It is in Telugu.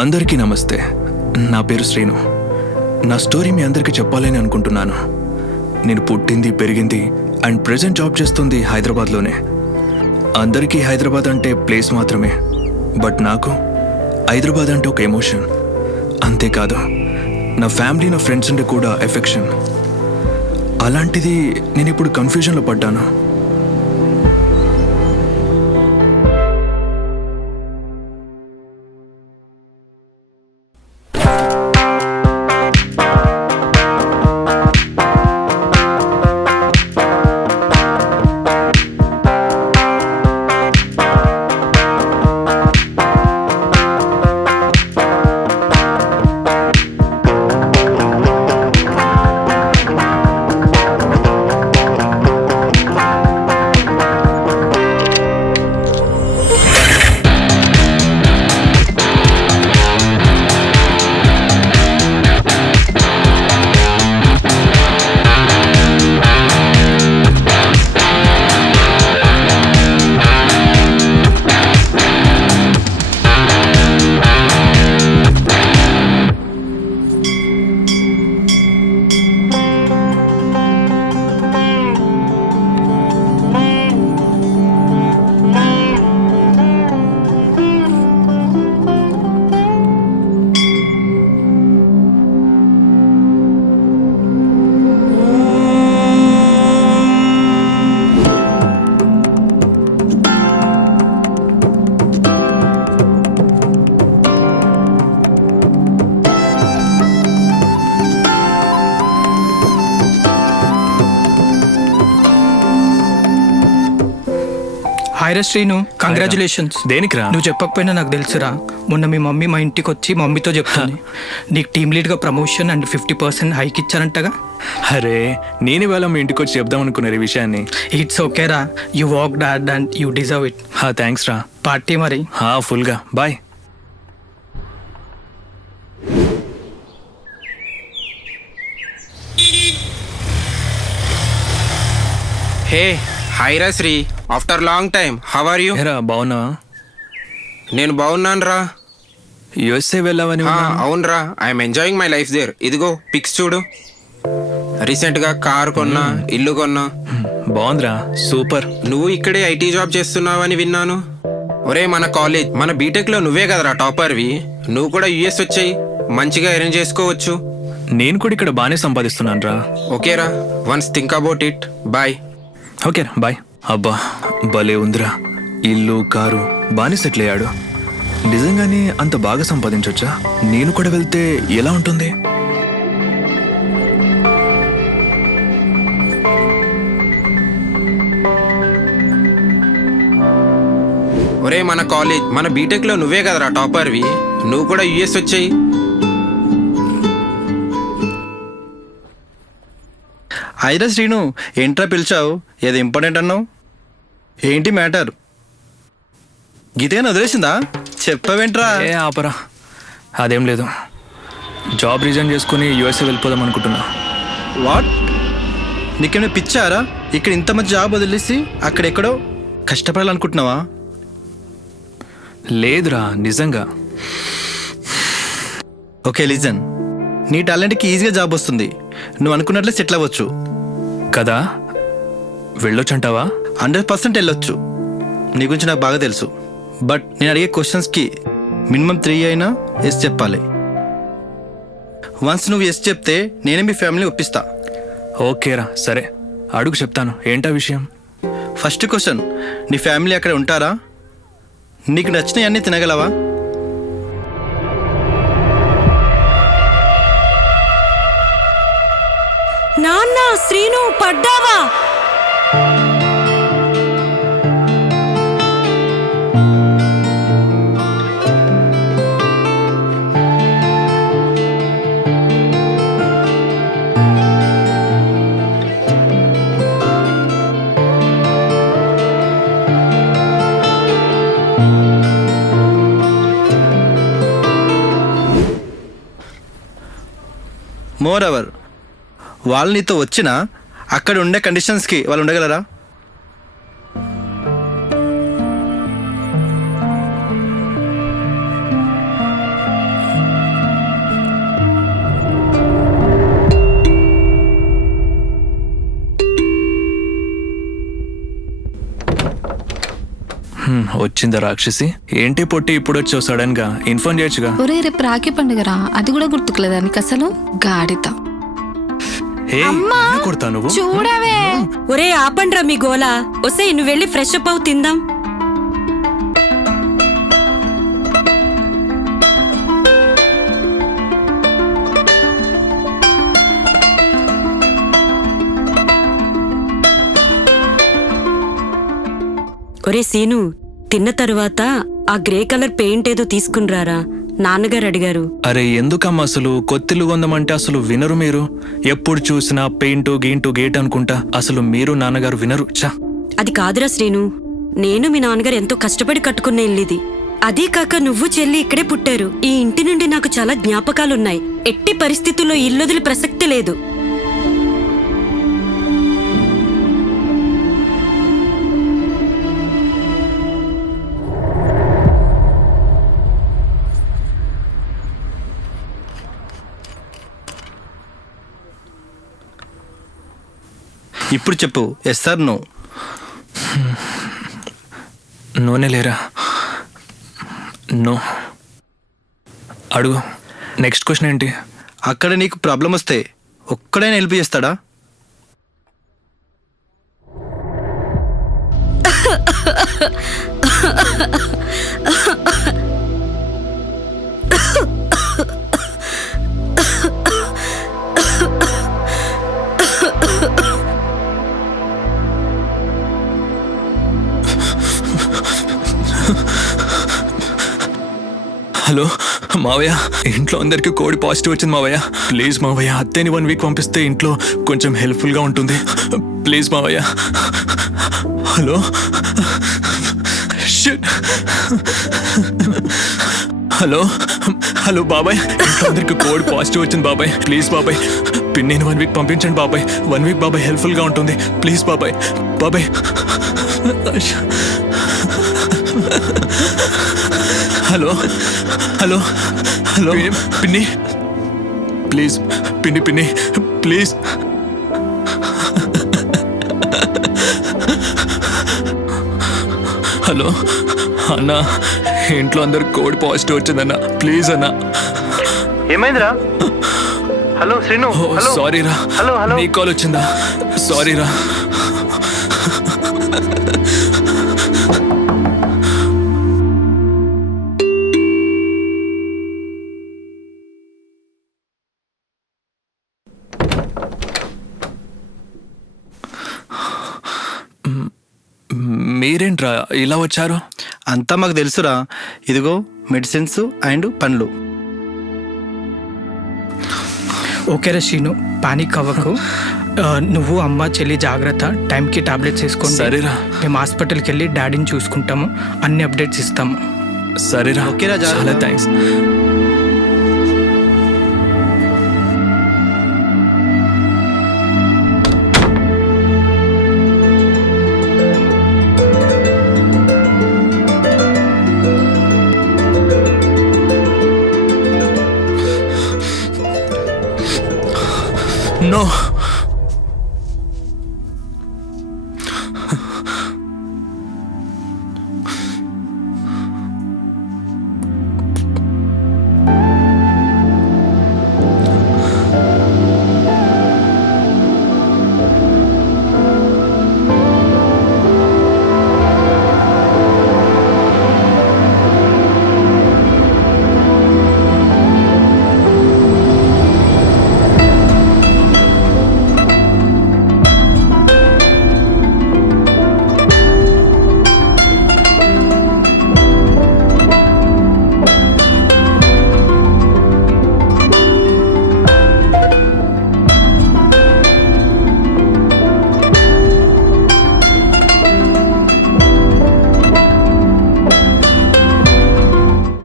అందరికీ నమస్తే. నా పేరు శ్రీను. నా స్టోరీ మీ అందరికీ చెప్పాలని అనుకుంటున్నాను. నేను పుట్టింది, పెరిగింది అండ్ ప్రెజెంట్ జాబ్ చేస్తుంది హైదరాబాద్లోనే. అందరికీ హైదరాబాద్ అంటే ప్లేస్ మాత్రమే, బట్ నాకు హైదరాబాద్ అంటే ఒక ఎమోషన్. అంతేకాదు, నా ఫ్యామిలీ, నా ఫ్రెండ్స్ అంటే కూడా ఎఫెక్షన్. అలాంటిది నేను ఇప్పుడు కన్ఫ్యూజన్లో పడ్డాను. హాయ్రా శ్రీను, కంగ్రాచులేషన్స్. దేనికిరా? నువ్వు చెప్పకపోయినా నాకు తెలుసురా. మొన్న మీ మమ్మీ మా ఇంటికి వచ్చి మమ్మీతో చెప్తుంది నీకు టీమ్ లీడ్గా ప్రమోషన్ అండ్ 50% హైక్ ఇచ్చారంటగా. అరే, నేను ఇవాళ మీ ఇంటికి వచ్చి చెప్దాం అనుకున్నారు ఈ విషయాన్ని. ఇట్స్ ఓకేరా, you work hard and you deserve it. Thanks రా. పార్టీ మరి. ఫుల్గా. బాయ్. హే హాయ్రా Sri, after long time, how are you? ఏరా, బాగున్నావా? నేను బాగున్నాను రా. యుఎస్ఏ వెళ్ళావని విన్నాను. అవునరా, I'm enjoying my life there. ఇదిగో పిక్స్ చూడు. రీసెంట్గా కార్ కొన్నా, ఇల్లు కొన్నా. బాగుందిరా, సూపర్. నువ్వు ఇక్కడే ఐటీ జాబ్ చేస్తున్నావని విన్నాను. ఒరే, మన కాలేజ్, మన బీటెక్లో నువ్వే కదరా టాపర్వి. నువ్వు కూడా యుఎస్ వచ్చాయి, మంచిగా అరేంజ్ చేసుకోవచ్చు. నేను కూడా ఇక్కడ బాగానే సంపాదిస్తున్నాను రా. ఓకేరా, once think about it. Bye. Okay bye. అబ్బా, భలే ఉందిరా. ఇల్లు, కారు, బాగానే సెటిల్ అయ్యాడు. నిజంగానే అంత బాగా సంపాదించొచ్చా? నేను కూడా వెళ్తే ఎలా ఉంటుంది? ఒరే, మన కాలేజ్, మన బీటెక్లో నువ్వే కదరా టాపర్వి. నువ్వు కూడా యుఎస్ వచ్చాయి. అయిరా శ్రీను, ఏంట్రా పిలిచావు? ఏది ఇంపార్టెంట్ అన్నావు? ఏంటి మ్యాటర్? గీతేనా వదిలేసిందా? చెప్పవేంట్రా? ఆపరా, అదేం లేదు. జాబ్ రిజైన్ చేసుకుని యుఎస్ఏ వెళ్ళిపోదాం అనుకుంటున్నా. వాట్? నీకేమైనా పిచ్చారా? ఇక్కడ ఇంత మంచి జాబ్ వదిలేసి అక్కడెక్కడో కష్టపడాలనుకుంటున్నావా? లేదురా, నిజంగా. ఓకే లిజన్, నీ టాలెంట్కి ఈజీగా జాబ్ వస్తుంది. నువ్వు అనుకున్నట్లే సెటిల్ అవ్వచ్చు కదా. వెళ్ళొచ్చంటావా? 100% వెళ్ళొచ్చు. నీ గురించి నాకు బాగా తెలుసు. బట్ నేను అడిగే క్వశ్చన్స్కి మినిమం 3 అయినా ఎస్ చెప్పాలి. వన్స్ నువ్వు ఎస్ చెప్తే నేనే మీ ఫ్యామిలీ ఒప్పిస్తా. ఓకేరా, సరే, అడుగు, చెప్తాను. ఏంటా విషయం? ఫస్ట్ క్వశ్చన్, నీ ఫ్యామిలీ అక్కడ ఉంటారా? నీకు నచ్చినవన్నీ తినగలవా? నాన్న, శ్రీను పడ్డావా? మోర్ ఎవర్, వాళ్ళు నీతో వచ్చినా అక్కడ ఉండే కండిషన్స్కి వాళ్ళు ఉండగలరా? వచ్చిందా రాక్షసి? ఏంటి పొట్టి ఇప్పుడు వచ్చావు సడన్ గా? ఇన్ఫార్మ్ చేయొచ్చుగా. ఒరే రేపు రాఖీ పండుగరా, అది కూడా గుర్తుకులేదా నీకు అసలు? గాడిత. హే, నన్ను కొడతా నువ్వు? చూడవే. ఒరే ఆపండ్రా మీ గోలా. ఒసే నువ్వు వెళ్ళి ఫ్రెష్ అప్ అవు, తిందాం. ఒరే సీను, తిన్న తరువాత ఆ గ్రే కలర్ పెయింట్ ఏదో తీసుకునిరారా, నాన్నగారు అడిగారు. అరే ఎందుకమ్మా అసలు కొత్తిల్లు కొందామంటే అసలు వినరు మీరు. ఎప్పుడు చూసినా పెయింటు గీంటు గేట్ అనుకుంటా. అసలు మీరు నాన్నగారు వినరు. చా, అది కాదురా శ్రీను, నేను మీ నాన్నగారు ఎంతో కష్టపడి కట్టుకున్న ఇల్లుది. అదీ కాక నువ్వు చెల్లి ఇక్కడే పుట్టారు. ఈ ఇంటి నుండి నాకు చాలా జ్ఞాపకాలున్నాయి. ఎట్టి పరిస్థితుల్లో ఇల్లొదిలి ప్రసక్తి లేదు. ఇప్పుడు చెప్పు, ఎస్ సార్ నో? నూనె లేరా? నో. అడుగు. నెక్స్ట్ క్వశ్చన్ ఏంటి? అక్కడ నీకు ప్రాబ్లం వస్తే ఒక్కడైనా హెల్ప్ చేస్తాడా? హలో మావయ్య, ఇంట్లో అందరికి కోడి పాజిటివ్ వచ్చింది మావయ్య. ప్లీజ్ మావయ్య, అత్తేని 1 వీక్ పంపిస్తే ఇంట్లో కొంచెం హెల్ప్ఫుల్గా ఉంటుంది. ప్లీజ్ మావయ్య. హలో. Shit. హలో హలో బాబాయ్, ఇంట్లో అందరికి కోడి పాజిటివ్ వచ్చింది బాబాయ్. ప్లీజ్ బాబాయ్, పిన్నిని 1 వీక్ పంపించండి బాబాయ్. 1 వీక్ బాబాయ్ హెల్ప్ఫుల్గా ఉంటుంది. ప్లీజ్ బాబాయ్. బాబాయ్. హలో హలో హలో పిన్ని, ప్లీజ్ పిన్ని పిన్ని ప్లీజ్. హలో అన్నా, ఇంట్లో అందరు కోడి పాజిటివ్ వచ్చిందన్నా. ప్లీజ్ అన్నా. ఏమైందిరా? హలో శ్రీను. సారీ రా. Hello hello. నీ కాల్ వచ్చిందా? సారీ రా. మీరేంట్రా ఇలా వచ్చారు? అంతా మాకు తెలుసురా. ఇదిగో మెడిసిన్స్ అండ్ పండ్లు. ఓకేరా శ్రీను, పానిక్ అవ్వకు. నువ్వు అమ్మ చెల్లి జాగ్రత్త, టైంకి టాబ్లెట్స్ వేసుకోండి. సరేరా. మేము హాస్పిటల్కి వెళ్ళి డాడీని చూసుకుంటాము, అన్ని అప్డేట్స్ ఇస్తాము. సరేరా. ఓకేరా, జాగ్రత్త. చాలా థ్యాంక్స్. No.